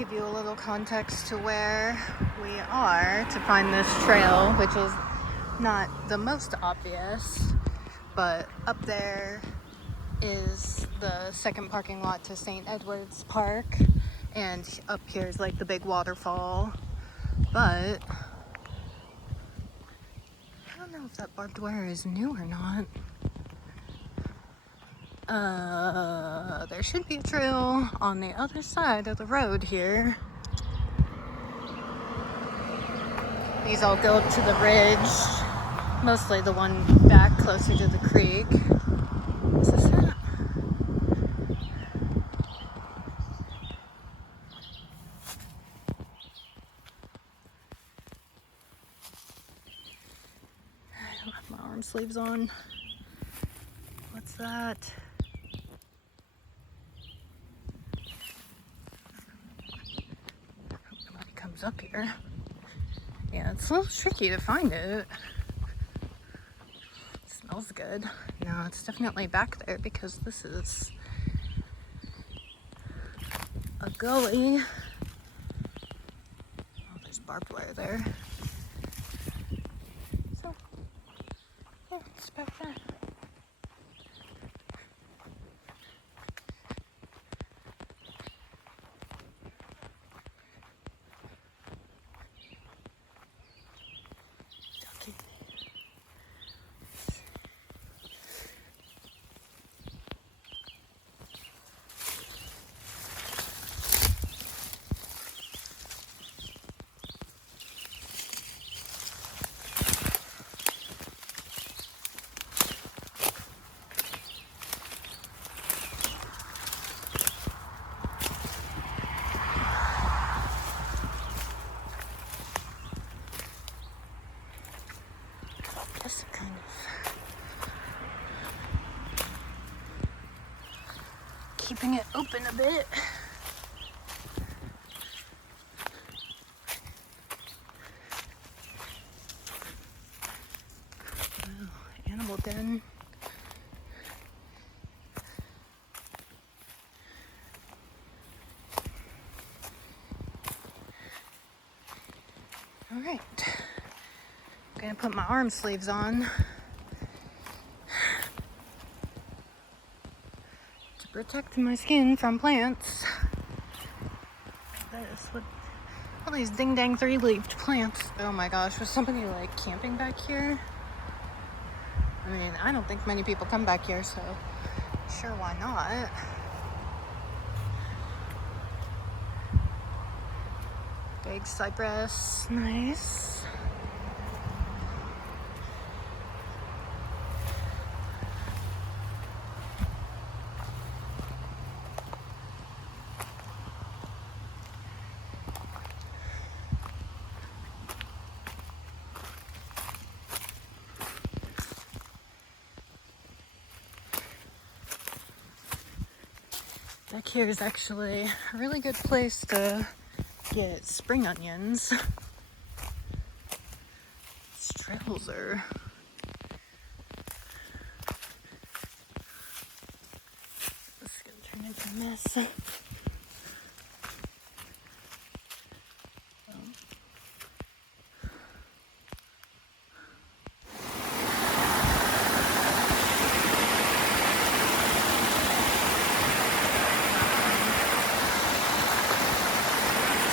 give you a little context to where we are to find this trail, which is not the most obvious, but up there is the second parking lot to St. Edward's Park, and up here is like the big waterfall. But I don't know if that barbed wire is new or not. There should be a trail on the other side of the road here. These all go up to the ridge, mostly the one back closer to the creek. Is this it? I don't have my arm sleeves on. What's that? Nobody comes up here. Yeah, it's a little tricky to find it. It smells good. No, it's definitely back there because this is a gully. Oh, there's barbed wire there. So, yeah, it's back there. Just kind of keeping it open a bit. Oh, animal den. All right. I'm gonna put my arm sleeves on to protect my skin from plants. This with all these ding dang 3-leaved plants. Oh my gosh, was somebody like camping back here? I mean, I don't think many people come back here, so sure, why not? Big cypress, nice. Back here is actually a really good place to get spring onions. These trails are this is gonna turn into a mess.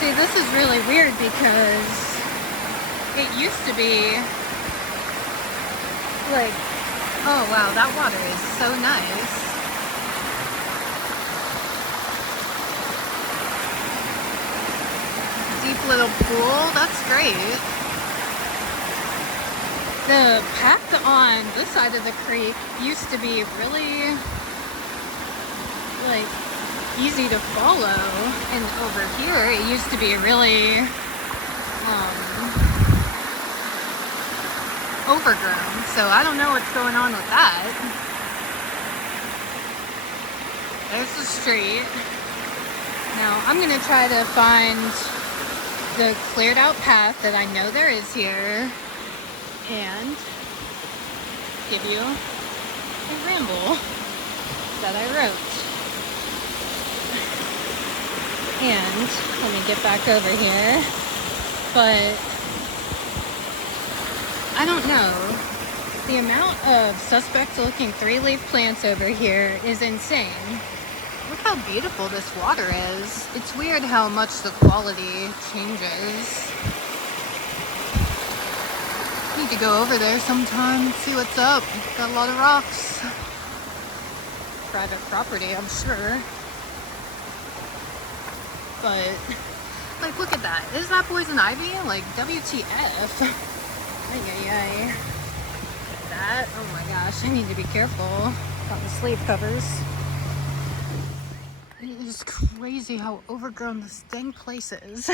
See, this is really weird because it used to be like, oh wow, that water is so nice. Deep little pool, that's great. The path on this side of the creek used to be really like easy to follow, and over here it used to be really overgrown, so I don't know what's going on with that. There's the street. Now I'm gonna try to find the cleared out path that I know there is here and give you a ramble that I wrote. And let me get back over here. But I don't know. The amount of suspect looking 3-leaf plants over here is insane. Look how beautiful this water is. It's weird how much the quality changes. Need to go over there sometime, see what's up. Got a lot of rocks. Private property, I'm sure. But, like, look at that. Is that poison ivy? Like, WTF? Ay. That, oh my gosh, I need to be careful. Got the sleeve covers. It is crazy how overgrown this dang place is.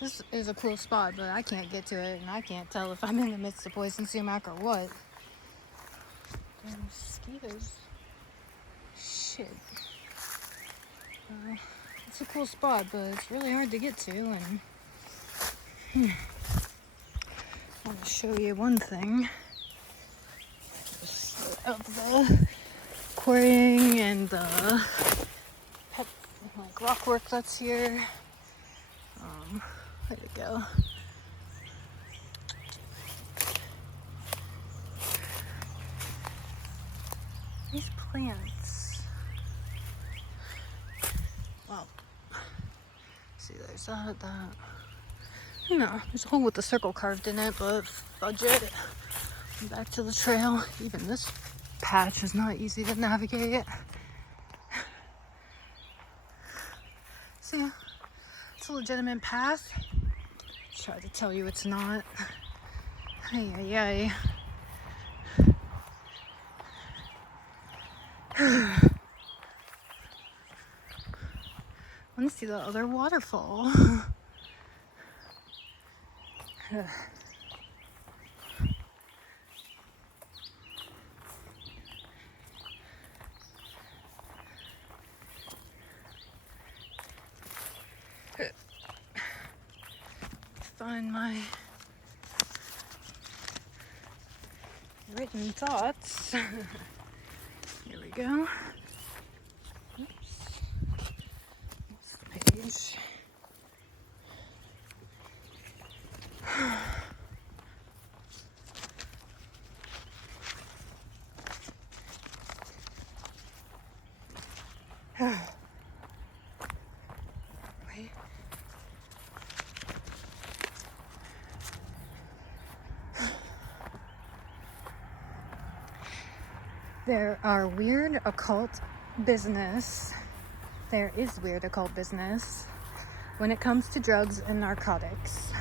This is a cool spot, but I can't get to it, and I can't tell if I'm in the midst of poison sumac or what. Damn mosquitoes. Shit. It's a cool spot, but it's really hard to get to, and I want to show you one thing. Just of the quarrying and the like rock work that's here. Where'd it go? These plants. Wow. See, there's that. No, there's a hole with the circle carved in it, but fudge it. Back to the trail. Even this patch is not easy to navigate. See, it's a legitimate path. Try to tell you it's not. Ay. I want to see the other waterfall. Find my written thoughts. Here we go. Oops. That's the page. Wait. There are weird occult business. There is weird occult business when it comes to drugs and narcotics.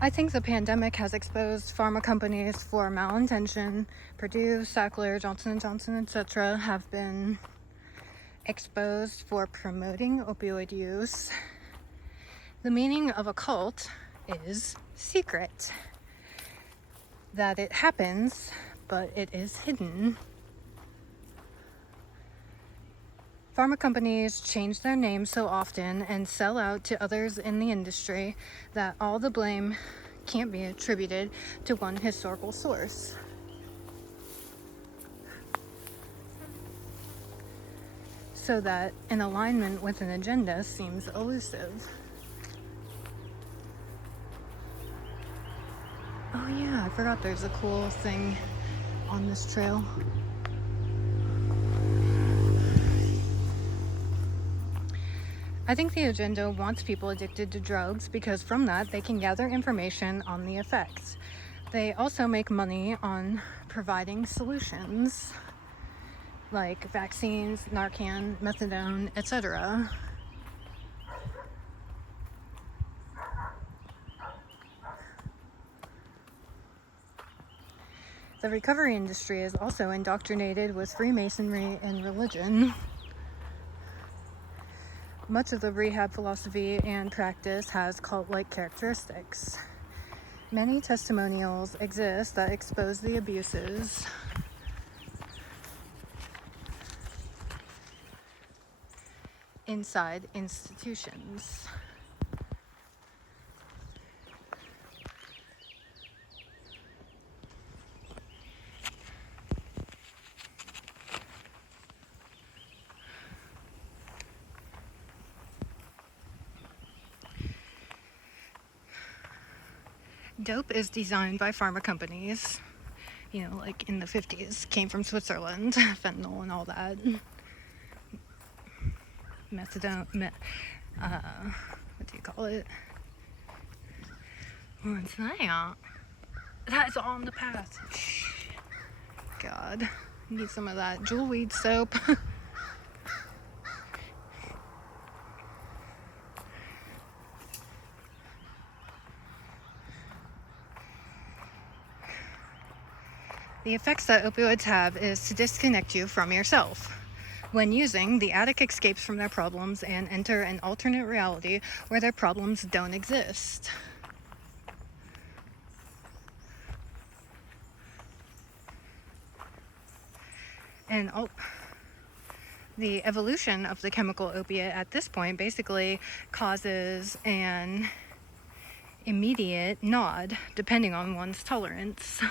I think the pandemic has exposed pharma companies for malintention. Purdue, Sackler, Johnson & Johnson, etc. have been exposed for promoting opioid use. The meaning of occult is secret. That it happens, but it is hidden. Pharma companies change their names so often and sell out to others in the industry that all the blame can't be attributed to one historical source. So that an alignment with an agenda seems elusive. Oh yeah, I forgot there's a cool thing on this trail. I think the agenda wants people addicted to drugs because from that they can gather information on the effects. They also make money on providing solutions like vaccines, Narcan, methadone, etc. The recovery industry is also indoctrinated with Freemasonry and religion. Much of the rehab philosophy and practice has cult-like characteristics. Many testimonials exist that expose the abuses. Inside institutions. Dope is designed by pharma companies, like in the 50s, came from Switzerland, fentanyl and all that. Methadone, what do you call it? What's that? That's on the path. God, need some of that jewel weed soap. The effects that opioids have is to disconnect you from yourself. When using, the addict escapes from their problems and enter an alternate reality where their problems don't exist. And the evolution of the chemical opiate at this point basically causes an immediate nod, depending on one's tolerance.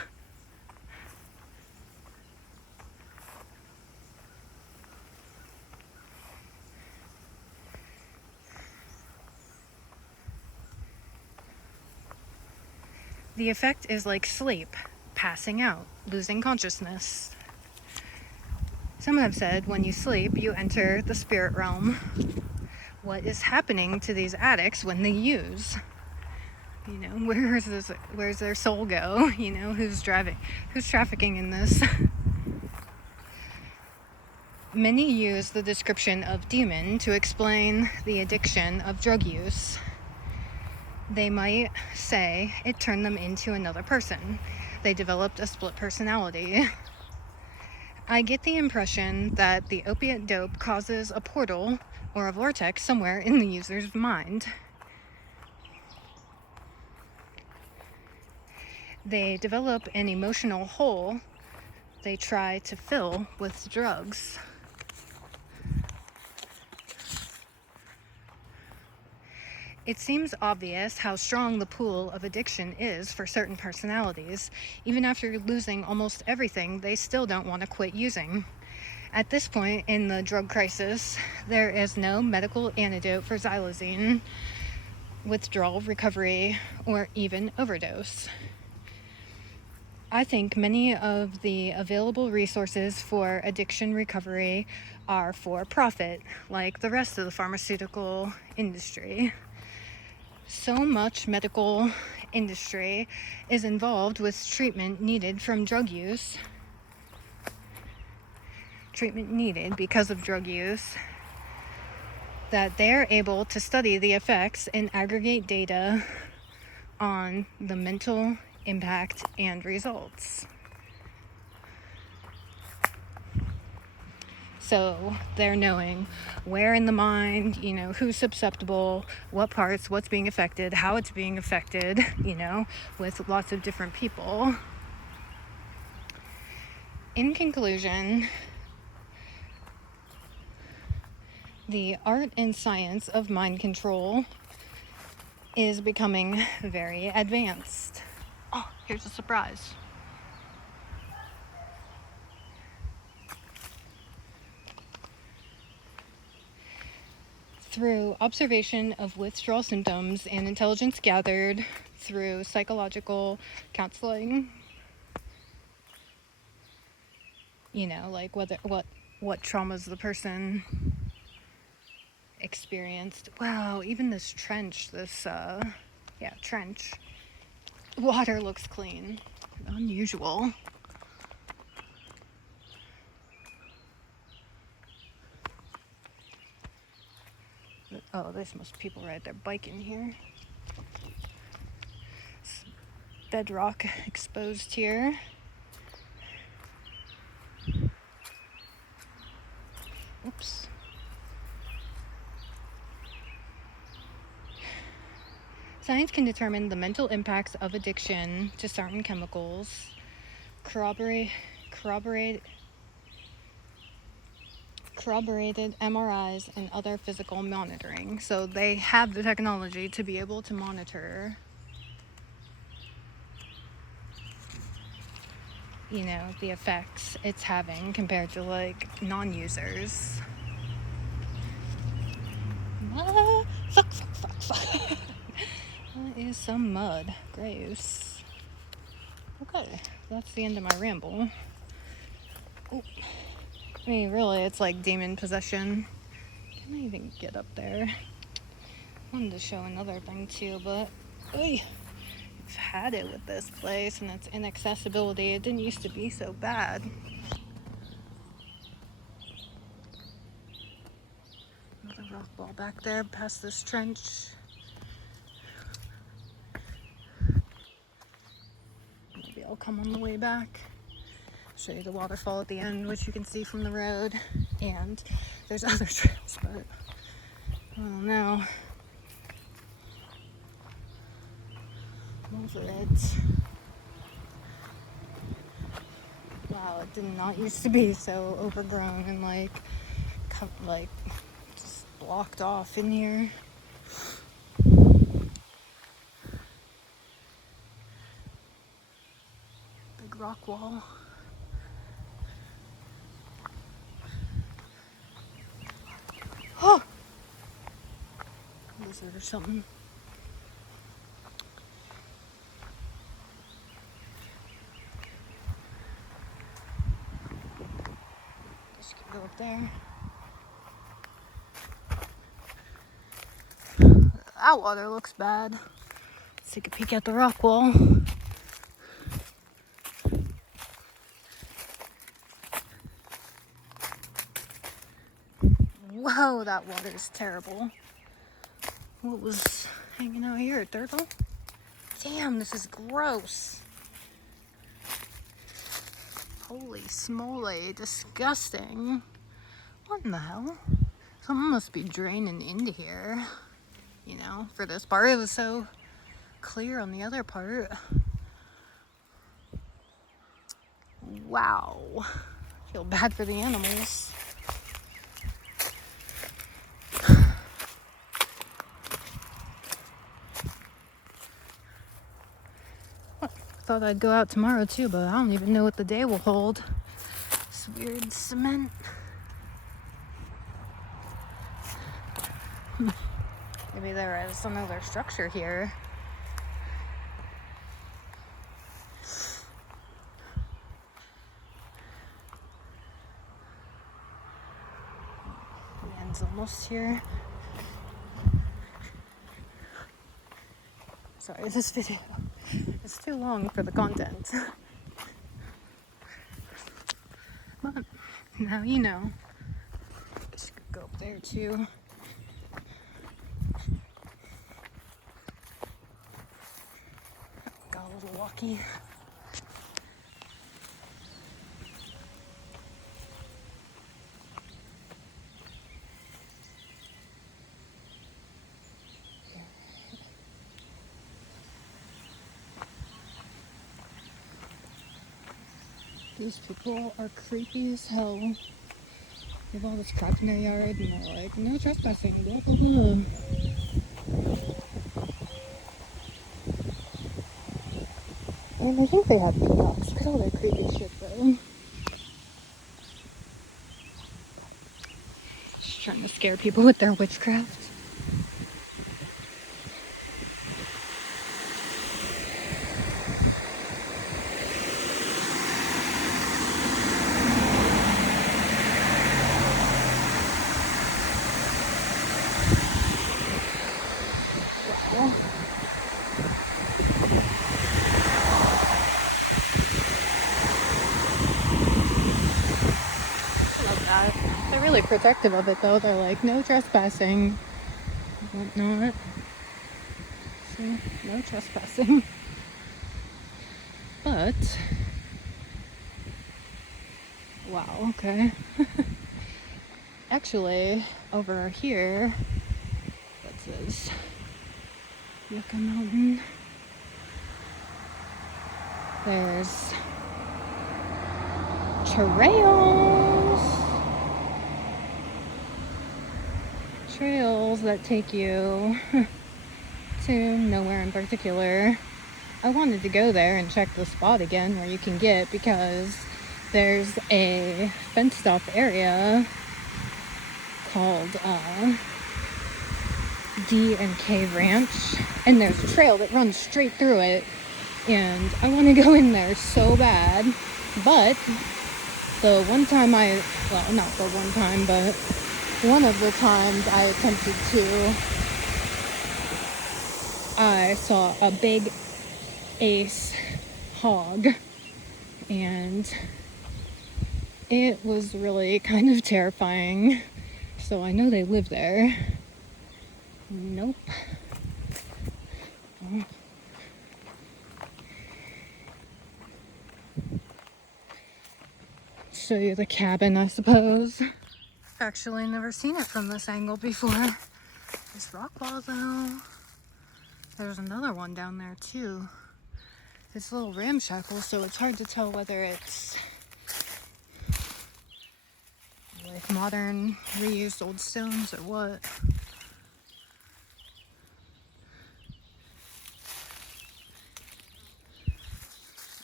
The effect is like sleep, passing out, losing consciousness. Some have said when you sleep, you enter the spirit realm. What is happening to these addicts when they use? Where's their soul go? Who's trafficking in this? Many use the description of demon to explain the addiction of drug use. They might say it turned them into another person. They developed a split personality. I get the impression that the opiate dope causes a portal or a vortex somewhere in the user's mind. They develop an emotional hole they try to fill with drugs. It seems obvious how strong the pool of addiction is for certain personalities. Even after losing almost everything, they still don't want to quit using. At this point in the drug crisis, there is no medical antidote for xylazine, withdrawal, recovery, or even overdose. I think many of the available resources for addiction recovery are for profit, like the rest of the pharmaceutical industry. So much medical industry is involved with treatment needed from drug use. Treatment needed because of drug use, that they're able to study the effects and aggregate data on the mental impact and results. So they're knowing where in the mind, who's susceptible, what parts, what's being affected, how it's being affected, with lots of different people. In conclusion, the art and science of mind control is becoming very advanced. Oh, here's a surprise. Through observation of withdrawal symptoms and intelligence gathered through psychological counseling, like what traumas the person experienced. Wow, even this trench, trench. Water looks clean. Unusual. Oh, this must people ride their bike in here. It's bedrock exposed here. Oops. Science can determine the mental impacts of addiction to certain chemicals, corroborated MRIs and other physical monitoring. So they have the technology to be able to monitor, the effects it's having compared to non-users. Fuck. What is some mud. Gross. Okay, that's the end of my ramble. Oh. I mean, really, it's like demon possession. Can I even get up there? I wanted to show another thing too, but I've had it with this place and its inaccessibility. It didn't used to be so bad. Another rock wall back there past this trench. Maybe I'll come on the way back. Show you the waterfall at the end, which you can see from the road. And there's other trails, but I don't know. Over it. Wow, it did not used to be so overgrown and like just blocked off in here. Big rock wall. Oh! Lizard or something. Just go up there. That water looks bad. Let's take a peek at the rock wall. Whoa, that water is terrible. What was hanging out here? A turtle? Damn, this is gross. Holy smoly, disgusting. What in the hell? Something must be draining into here. You know, for this part, it was so clear on the other part. Wow. I feel bad for the animals. Thought I'd go out tomorrow too, but I don't even know what the day will hold. This weird cement. Maybe there is another structure here. The end's almost here. Sorry, this video is too long for the content. But now you know. I guess you could go up there too. Got a little walkie. These people are creepy as hell. They have all this crap in their yard and they're like, no trespassing, blah blah blah. And I think they have peacocks. Look at all their creepy shit though. Just trying to scare people with their witchcraft. They're really protective of it though. They're like, no trespassing, whatnot. See, no trespassing. But, wow, okay. Actually, over here, what's this? Yucca Mountain. There's trails that take you to nowhere in particular. I wanted to go there and check the spot again where you can get, because there's a fenced off area called D and K Ranch, and there's a trail that runs straight through it, and I want to go in there so bad. But the one time not the one time, but one of the times I attempted to, I saw a big ace hog, and it was really kind of terrifying. So I know they live there. Nope. Show you the cabin, I suppose. Actually never seen it from this angle before. This rock wall though. There's another one down there too. It's a little ramshackle, so it's hard to tell whether it's like modern reused old stones or what.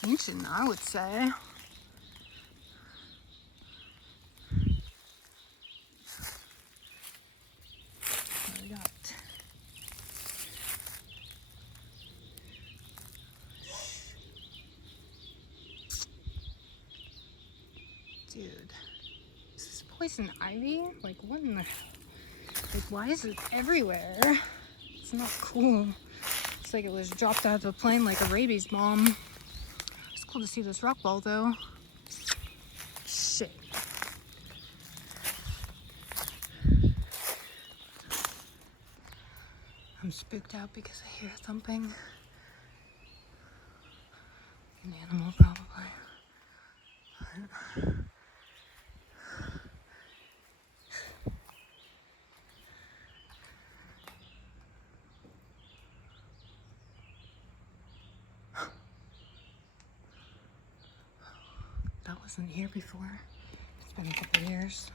Ancient, I would say. What do we got? Dude, is this poison ivy? Like, what in the... Like, why is it everywhere? It's not cool. It's like it was dropped out of a plane like a rabies bomb. It's cool to see this rock wall, though. Shit. I'm spooked out because I hear thumping. An animal, probably. That wasn't here before. It's been a couple years.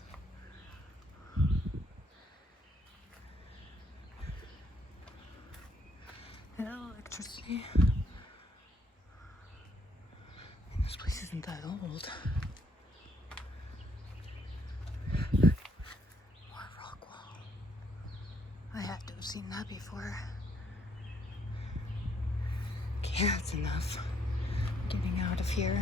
Electricity. This place isn't that old. What rock wall? I had to have seen that before. Okay, that's enough. Getting out of here.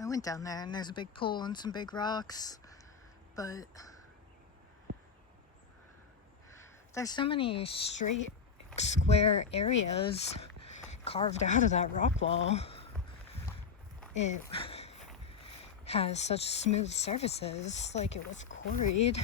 I went down there and there's a big pool and some big rocks, but there's so many straight, square areas carved out of that rock wall. It has such smooth surfaces, like it was quarried.